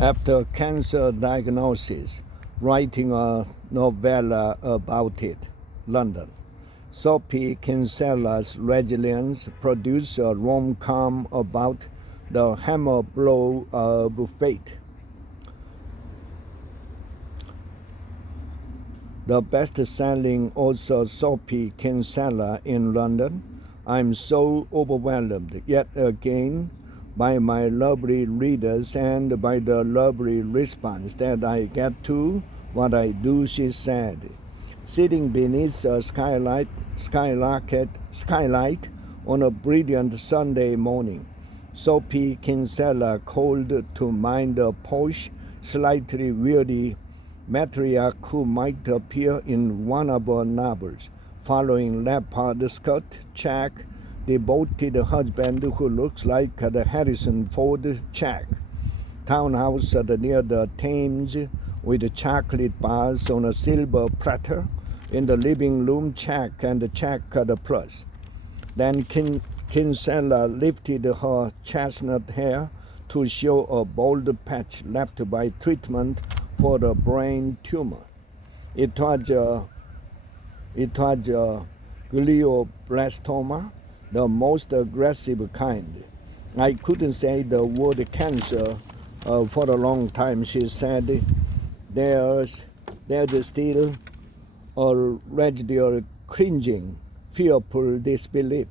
after cancer diagnosis, writing a novella about it, London. Sophie Kinsella's resilience produced a rom-com about the hammer blow of fate. The best-selling author Sophie Kinsella in London. I'm so overwhelmed yet again by my lovely readers and by the lovely response that I get to what I do, she said. Sitting beneath a skylight on a brilliant Sunday morning, Sophie Kinsella called to mind a posh, slightly weary matriarch who might appear in one of her novels, following leopard skirt, check, devoted husband who looks like the Harrison Ford, check, townhouse near the Thames with chocolate bars on a silver platter, in the living room, check, and check the plus. Then Kinsella lifted her chestnut hair to show a bald patch left by treatment for a brain tumor. It was a glioblastoma, the most aggressive kind. I couldn't say the word cancer for a long time, she said. There's still a residual cringing, fearful disbelief.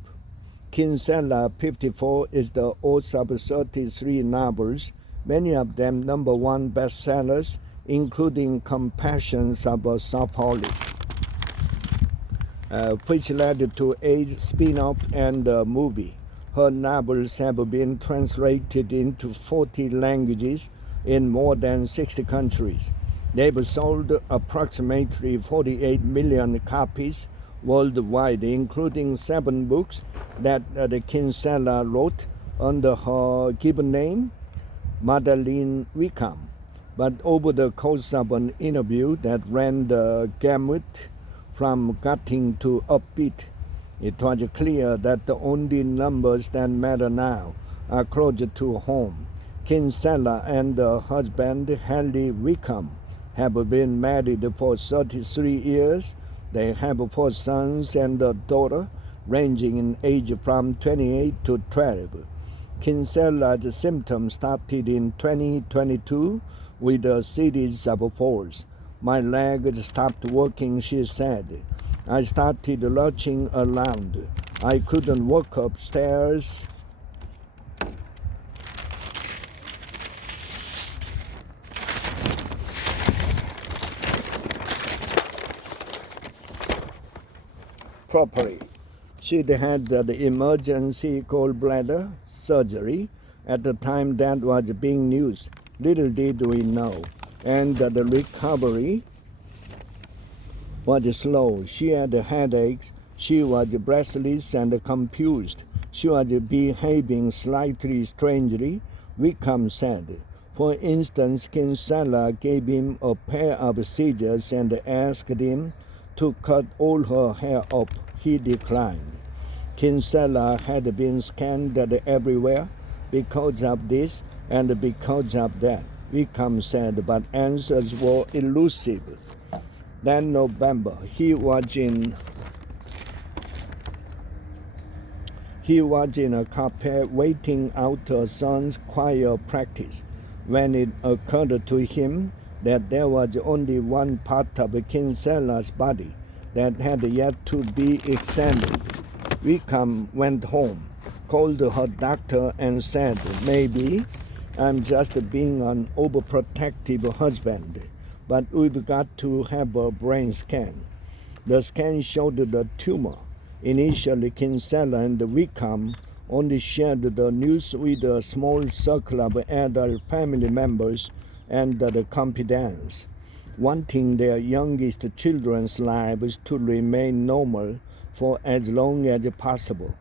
Kinsella, 54, is the author of 33 novels, many of them #1 bestsellers, including Compassions of a Sophomoric, which led to a spin-off and a movie. Her novels have been translated into 40 languages in more than 60 countries. They've sold approximately 48 million copies worldwide, including 7 books that the Kinsella wrote under her given name, Madeleine Wickham. But over the course of an interview that ran the gamut from gutting to upbeat, it was clear that the only numbers that matter now are closer to home. Kinsella and her husband, Henry Wickham, have been married for 33 years. They have 4 sons and a daughter, ranging in age from 28 to 12. Kinsella's symptoms started in 2022 with a series of falls. My legs stopped working, she said. I started lurching around. I couldn't walk upstairs. Properly. She'd had the emergency gallbladder surgery at the time that was being used. Little did we know. And the recovery was slow. She had headaches. She was breathless and confused. She was behaving slightly strangely, Wickham said. For instance, Kinsella gave him a pair of scissors and asked him to cut all her hair off. He declined. Kinsella had been scanned everywhere because of this and because of that, Wickham said, but answers were elusive. That November, he was in a cafe waiting out her son's choir practice when it occurred to him that there was only one part of Kinsella's body that had yet to be examined. Wickham went home, called her doctor and said, maybe I'm just being an overprotective husband, but we've got to have a brain scan. The scan showed the tumor. Initially, Kinsella and Wickham only shared the news with a small circle of adult family members and the confidants, wanting their youngest children's lives to remain normal for as long as possible.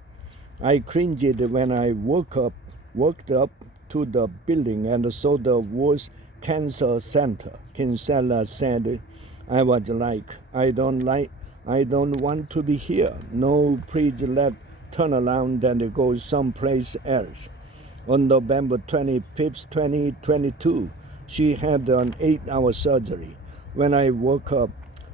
I cringed when I walked up to the building and saw the worst cancer center, Kinsella said. I was like, I don't want to be here. No, please turn around and go someplace else. On November 25, 2022, She had an 8-hour surgery. When I woke up,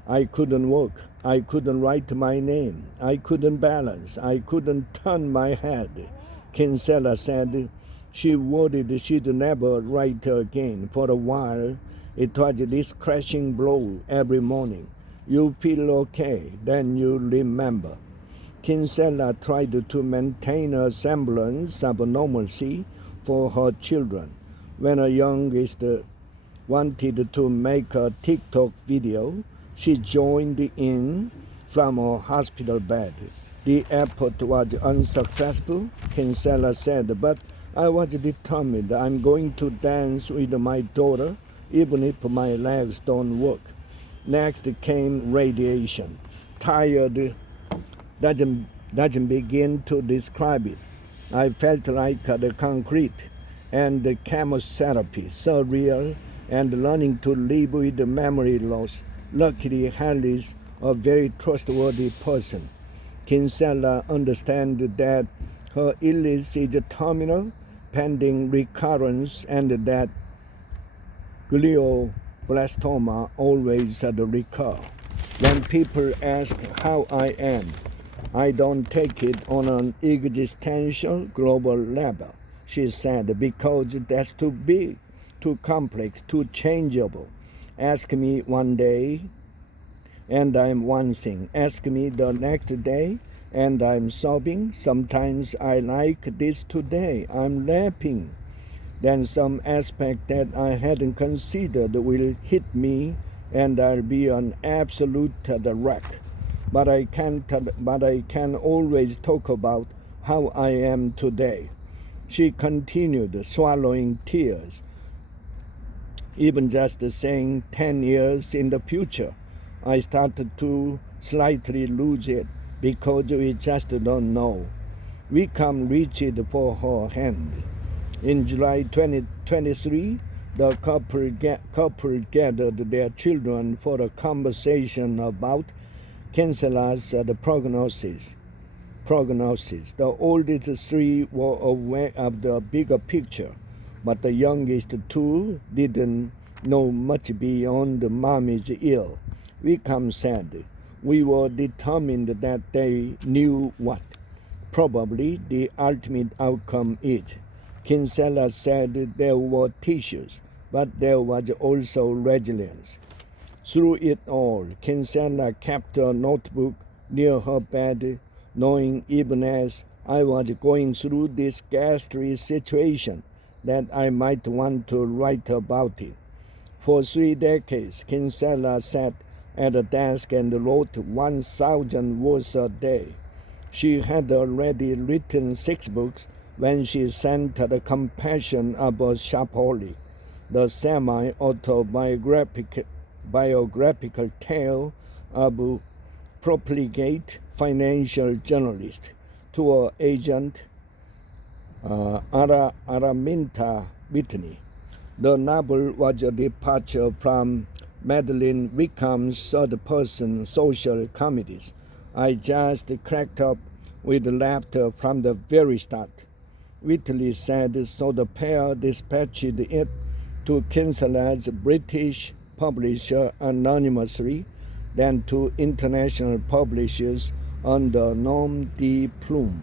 I couldn't walk. I couldn't write my name. I couldn't balance. I couldn't turn my head. Kinsella said she worried she'd never write again. For a while, it was this crashing blow every morning. You feel okay, then you remember. Kinsella tried to maintain a semblance of normalcy for her children. When her youngest wanted to make a TikTok video, she joined in from a hospital bed. The effort was unsuccessful, Kinsella said, but I was determined. I'm going to dance with my daughter, even if my legs don't work. Next came radiation. Tired doesn't begin to describe it. I felt like the concrete and the chemotherapy, surreal, and learning to live with the memory loss. Luckily, Hallie's a very trustworthy person. Kinsella understands that her illness is terminal, pending recurrence, and that glioblastoma always recur. When people ask how I am, I don't take it on an existential global level, she said, because that's too big, too complex, too changeable. Ask me one day, and I'm wincing. Ask me the next day, and I'm sobbing. Sometimes I like this today. I'm laughing. Then some aspect that I hadn't considered will hit me, and I'll be an absolute wreck. But I can always talk about how I am today. She continued, swallowing tears. Even just saying 10 years in the future, I started to slightly lose it because we just don't know. We come reached for her hand. In July 2023, the couple gathered their children for a conversation about Kinsella's prognosis. The oldest three were aware of the bigger picture, but the youngest two didn't know much beyond mommy's ill. Wickham said, we were determined that they knew what probably the ultimate outcome is. Kinsella said there were tissues, but there was also resilience. Through it all, Kinsella kept a notebook near her bed, knowing even as I was going through this ghastly situation that I might want to write about it. For 3 decades, Kinsella sat at a desk and wrote 1,000 words a day. She had already written 6 books when she sent The Compassion of a Shopaholic, the semi-autobiographical tale of a profligate financial journalist, to her agent, Araminta Whitney. The novel was a departure from Madeline Wickham's third-person social comedies. I just cracked up with laughter from the very start. Whitley said, so the pair dispatched it to Kinsella's British publisher anonymously, then to international publishers under nom de plume.